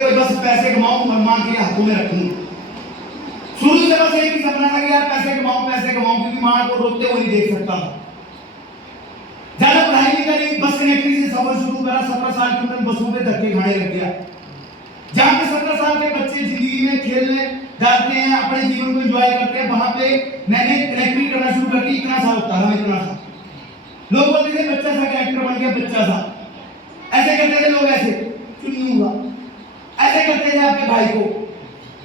बस पैसे कमाऊं और मां के हाथों में रखूं। शुरू से बस एक ही सपना था कि यार पैसे कमाऊं क्योंकि मां को रोते हुए नहीं देख सकता था। ज्यादा पढ़ाई नहीं करी, बस कनेक्टरी से सफर शुरू करा। 17 साल की उम्र में बसों पे धक्के खाने लग गया। जहां पे 17 साल के बच्चे जिंदगी में खेलने जाते हैं, अपने जीवन को एंजॉय करते हैं, वहां पे मैंने कनेक्टरी करना शुरू कर दी। इतना सा होता था, इतना सा लोग बोलते थे बच्चा सा कनेक्टर बन गया, बच्चा सा। ऐसे करते थे लोग, ऐसे क्यों हुआ, ऐसे करते थे आपके भाई को,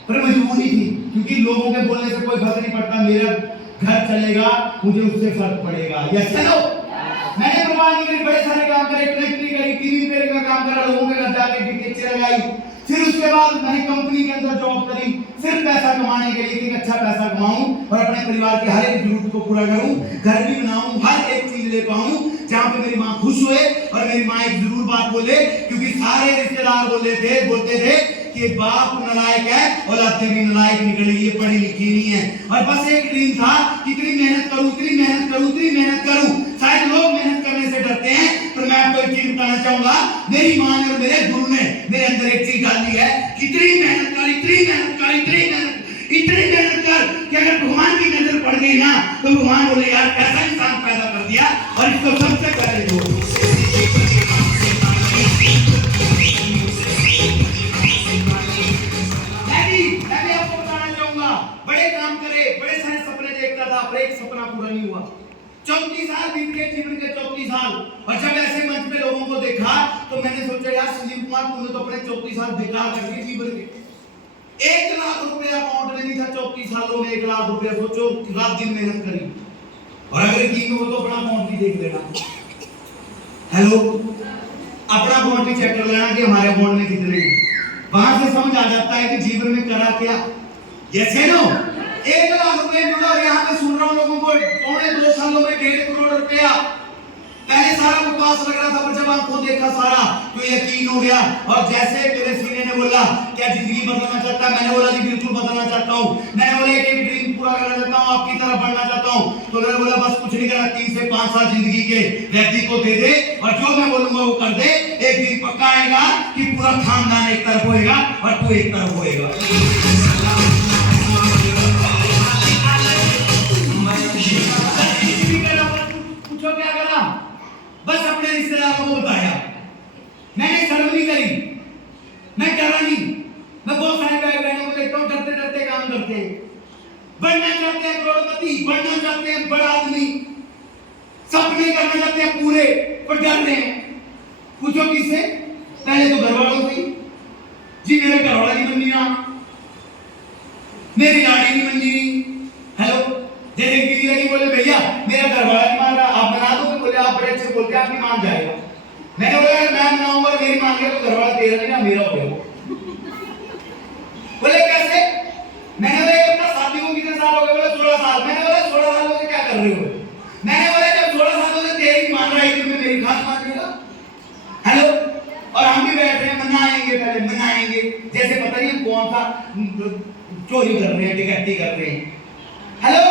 पर मजबूरी थी क्योंकि लोगों के बोलने से कोई फर्क नहीं पड़ता। मेरा घर चलेगा, मुझे उससे फर्क पड़ेगा। यस चलो, मैंने प्रमाण नहीं करी, बड़े सारे काम करे, कनेक्टरी करी, टीवी रिपेयर का काम करा, लोगों के घर जाके पिक्चर लगाई। फिर उसके बाद मैंने कंपनी के अंदर जॉब करी, सिर्फ पैसा कमाने के लिए कि अच्छा पैसा कमाऊं और अपने परिवार के हर एक जरूरत को पूरा करूं, घर भी बनाऊं, हर एक चीज ले पाऊं जहां पे मेरी मां खुश हुए और मेरी मां एक जरूर बात बोले, क्योंकि सारे रिश्तेदार बोलते थे कि बाप नालायक है, औलाद भी नालायक निकलेगी, ये पढ़ी लिखी नहीं है। और बस एक ड्रीम था कि इतनी मेहनत करूं। शायद लोग मेहनत करने से डरते हैं, पर मैं आपको एक चीज बताना चाहूंगा, मेरी मां ने और मेरे गुरु ने मेरे अंदर एक चीज डाली है कि इतनी मेहनत कर कि अगर भगवान की नजर पड़ गई ना तो भगवान बोले यार कैसा इंसान पैदा कर दिया, और इसको सबसे पहले दो। मैं आपको बताना चाहूंगा, बड़े काम करे, बड़े सारे सपने देखता था, पर एक सपना पूरा नहीं हुआ। 34 साल बीत गए, जीवन के 34 साल। और जब ऐसे मंच पे लोगों को देखा तो मैंने सोचा यार संजीव कुमार, तूने तो अपने 34 साल बेकार कर दिए जीवन के। 1 लाख रुपया अकाउंट में नहीं था 34 सालों में, 1 लाख रुपया। सोचो रात दिन मेहनत करी, और अगर की हो तो अपना अकाउंट भी देख लेना। हेलो, अपना अकाउंट भी चेक कर लेना कि हमारे अकाउंट में कितने हैं। वहां से समझ आ जाता है कि जीवन में करा क्या। यस है नो, 1 लाख रुपए जुड़ा, और यहाँ पे सुन रहा हूँ लोगों को 2 सालों में 1.5 करोड़ रुपया। पहले सारा बकवास लग रहा था, पर जब आंखों देखा सारा तो यकीन हो गया। और जैसे मेरे सीने ने बोला क्या जिंदगी बदलना चाहता है, मैंने बोला जी बिल्कुल बदलना चाहता हूँ। मैंने बोला एक ड्रीम पूरा करना चाहता हूँ, आपकी तरफ बढ़ना चाहता हूँ। तो मैंने बोला बस कुछ नहीं करना, 3 से 5 साल जिंदगी के व्यक्ति को दे दे, और जो मैं बोलूंगा वो कर दे। एक दिन पक्का आएगा कि पूरा खानदान एक तरफ होएगा और तू एक तरफ होएगा। पूछो क्या करा, बस अपने रिश्तेदारों को बताया। मैंने शर्म नहीं करी, मैं डरा नहीं। मैं बहुत सारे भाई बहनों को देखता हूँ डरते काम करते हैं, बनना चाहते हैं करोड़पति, बनना चाहते हैं बड़ा आदमी, सपने करना चाहते हैं पूरे, पर डर रहे हैं। पूछो किससे? पहले तो घर वालों से जी, मेरे घर वाला नहीं बन रहा, मेरी गाड़ी नहीं बन रही। हेलो, जैसे किसी लगी बोले भैया मेरा घर वाला नहीं मान रहा, आप बना दो। बोले आप बड़े अच्छे बोलते हैं, आपकी मान जाएगा। मैंने बोला मैं बनाऊंगा, मेरी मान गया तो घर वाला तेरा नहीं ना मेरा हो गया। बोले कैसे? मैंने बोला अपना शादी को कितने साल हो गए? बोले 16 साल। मैंने बोला 16 सालों से क्या कर रहे हो? मैंने बोला जब 16 सालों से तेरी मान रहा है तो मेरी खास मान लेगा। हेलो, और हम भी बैठ रहे हैं, मनाएंगे, पहले मनाएंगे जैसे पता नहीं कौन सा चोरी कर रहे हैं, डकैती कर रहे हैं। हेलो,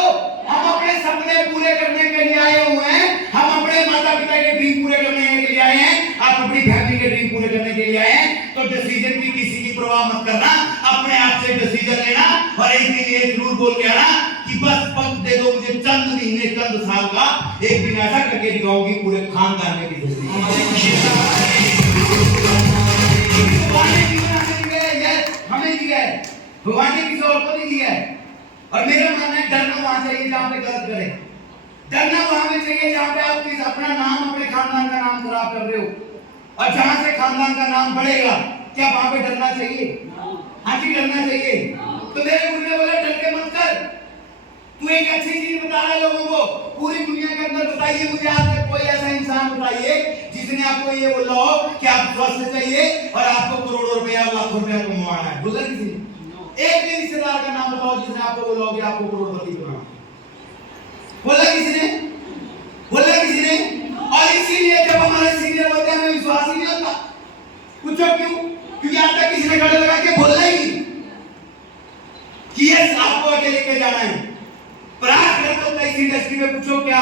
हम अपने सपने पूरे करने के लिए आए हुए हैं, हम अपने माता पिता के ड्रीम पूरे करने के लिए आए हैं, आप अपनी फैमिली के ड्रीम पूरे करने के लिए आए हैं। तो डिसीजन की किसी की परवाह मत करना, अपने आप से डिसीजन लेना, और एक दिन ये जरूर बोल के आना कि बस वक्त दे दो मुझे, चंद महीने चंद साल का, एक दिन ऐसा करके दिखाऊंगी पूरे खानदान में भी। हमें दिया है, भगवान ने किसी और को नहीं दिया है। और मेरा मानना है डरना वहां चाहिए जहां पे गलत करे, डरना वहां पे चाहिए जहां पे आप अपना नाम, अपने खानदान का नाम खराब कर रहे हो। और जहां से खानदान का नाम बढ़ेगा, क्या वहां पे डरना चाहिए? हाँ जी, डरना चाहिए। तो मेरे गुरु ने बोला डर के मत कर, तू एक अच्छी चीज बता रहा है लोगों को। पूरी दुनिया के अंदर बताइए मुझे आज तक कोई ऐसा इंसान बताइए जिसने आपको ये बोला हो कि आप स्वस्थ चाहिए और आपको करोड़ों रुपया, लाखों रुपया कमाना है। बोला किसी ने? एक भी रिश्तेदार का नाम बताओ जिसने आपको बोला हो कि आपको करोड़पति बनाना। बोला किसने? बोला किसने? और इसीलिए जब हमारे सीनियर होते हैं हमें विश्वास ही नहीं होता। पूछो क्यों? क्योंकि आज तक किसी ने गले लगा के बोला ही नहीं कि ये आपको आगे लेके जाना है। पराक्रम तो इस इंडस्ट्री में पूछो क्या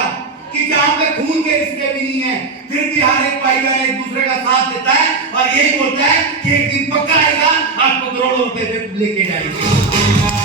कि जहां पे खून के रिश्ते भी नहीं है, फिर भी हर एक भाई बहन एक दूसरे का साथ देता है और यही बोलता है कि एक दिन पक्का आएगा लेके जाएंगे।